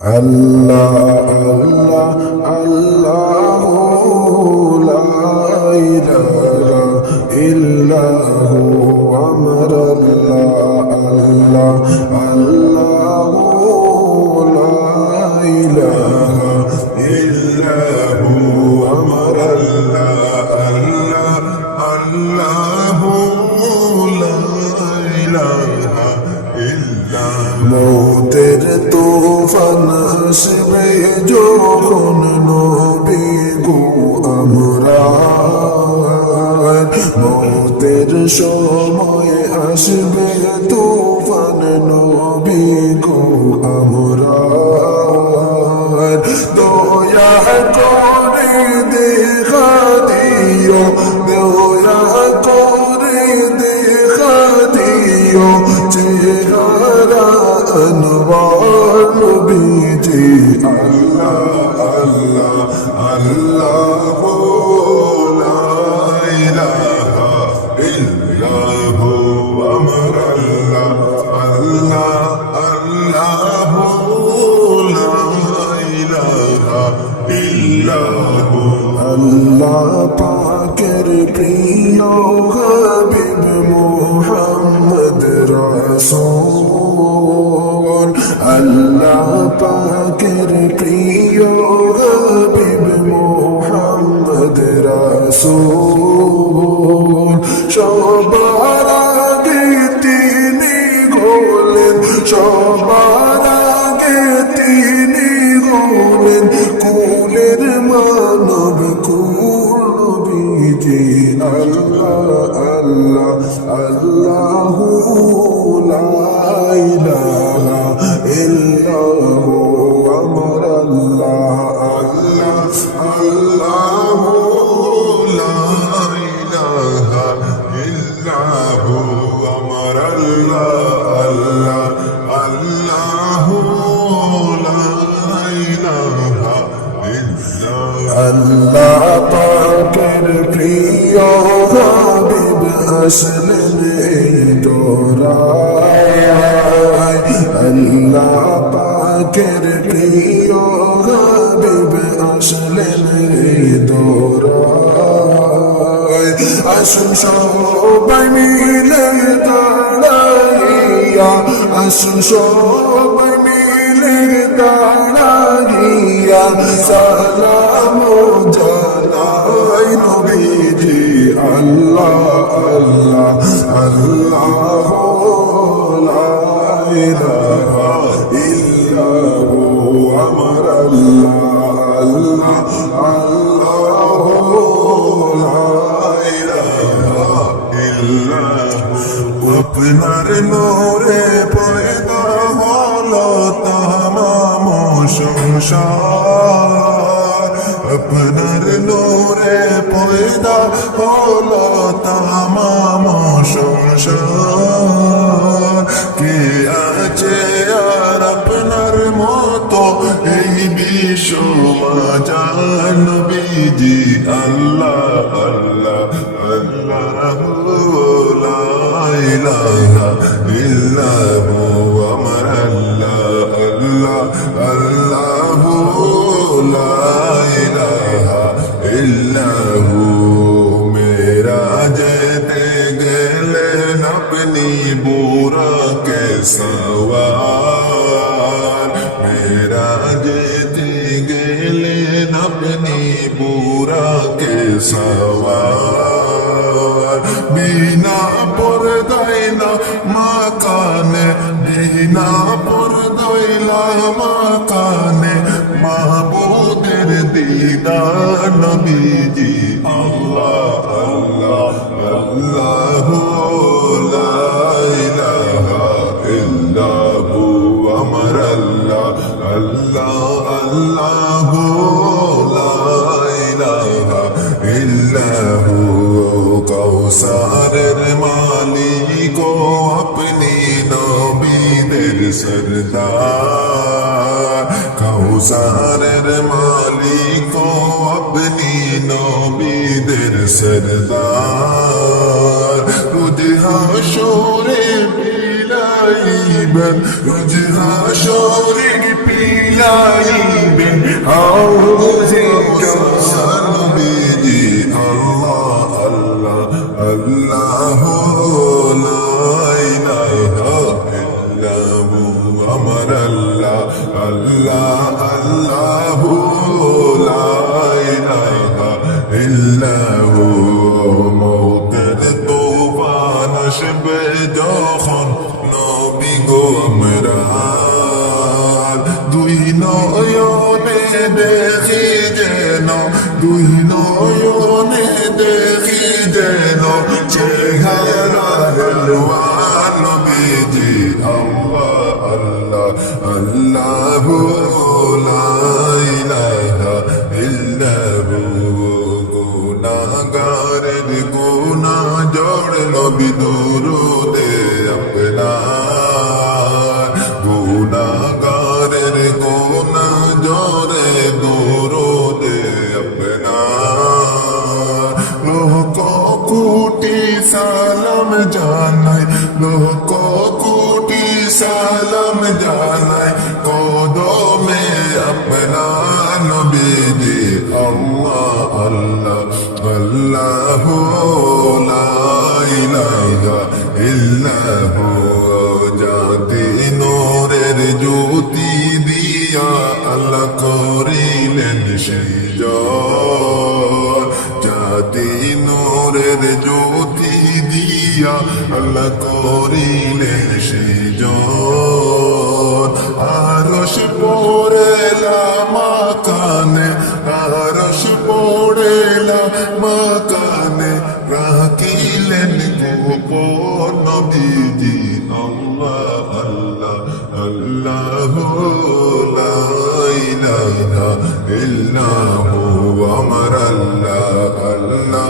আল্লাহ আল্লাহ আল্লাহ লা ইলাহা ইল্লাহু আমার আল্লাহ আল্লাহ লা ইলাহা ইল্লাহু আমার আল্লাহ আল্লাহ লা ইলাহা ইল্লাহু মৌতের তুফান আসবে যখন নবী গো আমরা মৌতের সময় আসবে তুফান নবী গো আমরা দয়া করে দেখা দিও দয়া করে দেখা দিও চেহারা আনওয়ার নবীজি আল্লাহ আল্লাহ আল্লাহ লা ইলাহা ইল্লাহু আমার আল্লাহ আল্লাহ লা ইলাহা ইল্লাহু আল্লাহ পাকের প্রিয় হাবিব মুহাম্মদ রাসূল আল্লাহ পাকের প্রিয় হাবিব মুহাম্মদ রাসূল সবার আগে তিনি হলেন সবার আগে তিনি হলেন কুলের মানব কুল নবীজি আল্লাহ আল্লাহ আল্লাহু লা ইলাহা ইল্লাহু আমার আল্লাহ আল্লাহু লা ইলাহা ইল্লাহু আমার আল্লাহ আল্লাহু লা ইলাহা ইল্লাহু আল্লাহ পাকের প্রিয় হাবিব আসলেন এই দোরায় আল্লাহ পাকের প্রিয় হাবিব আসলেন এই দোরায় আসুন সবাই মিলে দাঁড়াইয়া আসুন সবাই মিলে দাঁড়াইয়া সালাম জানাই নবীজি আল্লাহ আল্লাহ আল্লাহ লা ইলাহা ইল্লাহু আমার আল্লাহ আল্লাহ লা ইলাহা ইল্লাহু আপনার নূরে পয়দা হলো তামাম সংসার আপনার নূরে পয়দা হলো তামাম সংসার কে আছে আর আপনার মতো এই বিশ্ব মাজান নবীজি আল্লাহ আল্লাহ আল্লাহ লা ইলাহা ইল্লাহু আমার আল্লাহ আল্লাহু লা ইলাহা ইল্লাহু মেরাজেতে গেলেন আপনি বুরাকে সওয়ার মেরাজেতে গেলেন আপনি বুরাকে সওয়ার বিনা পর্দায় না মাকানে বিনা পর্দায় না মাকানে মাহবুদের দিদার নবীজি আল্লাহ আল্লাহ আল্লাহু লা ইলাহা ইল্লাহু আমার আল্লাহ আল্লাহু লা ইলাহা ইল্লাহু কৌসারের মালিক আপনি নবীদের সরদার কৌসারের মালিক আপনি নবীদের সরদার রোজ হাসরে বিলাইবেন রোজ হাসরে বিলাইবে হাউজে কাউসার নবীজি আল্লাহ আল্লাহ আল্লাহ লা ইলাহা ইল্লাহু আমার আল্লাহ আল্লাহ আল্লাহ লা ইলাহা ইল্লাহু মওতের তুফান আসবে যখন নবী গো আমরা দুই নয়নে দেখি যেন দুই নয়নে দেখি যেন চেহারা হেলওয়ান নবীজি আল্লাহ আল্লাহ আল্লাহ লা ইলাহা ইল্লাহু গুনাহগারের গুনাহ জড় নবী দুরুদে আপনার গুনাহগারের গুনাহ জড়ে দুরুদে আপনার লোক কোটি সালাম জানাই লোক কোটি সালাম জানাই কদমে আপনার নবীজি আল্লাহ আল্লাহ আল্লাহ লা ইলাহা ইল্লাহু জাতি নূরের জ্যোতি দিয়া আল্লাহ করিলেন সৃজন জাতি নূরের জ্যোতি দিয়া আল্লাহ করিলেন সৃজন আরশ পড়েলা মাকানে আরশ পড়েলা মাকানে রাখিলেন গোপন নবীজি আল্লাহ আল্লাহ আল্লাহ লা ইলাহা ইল্লাহু আমার আল্লাহ আল্লাহ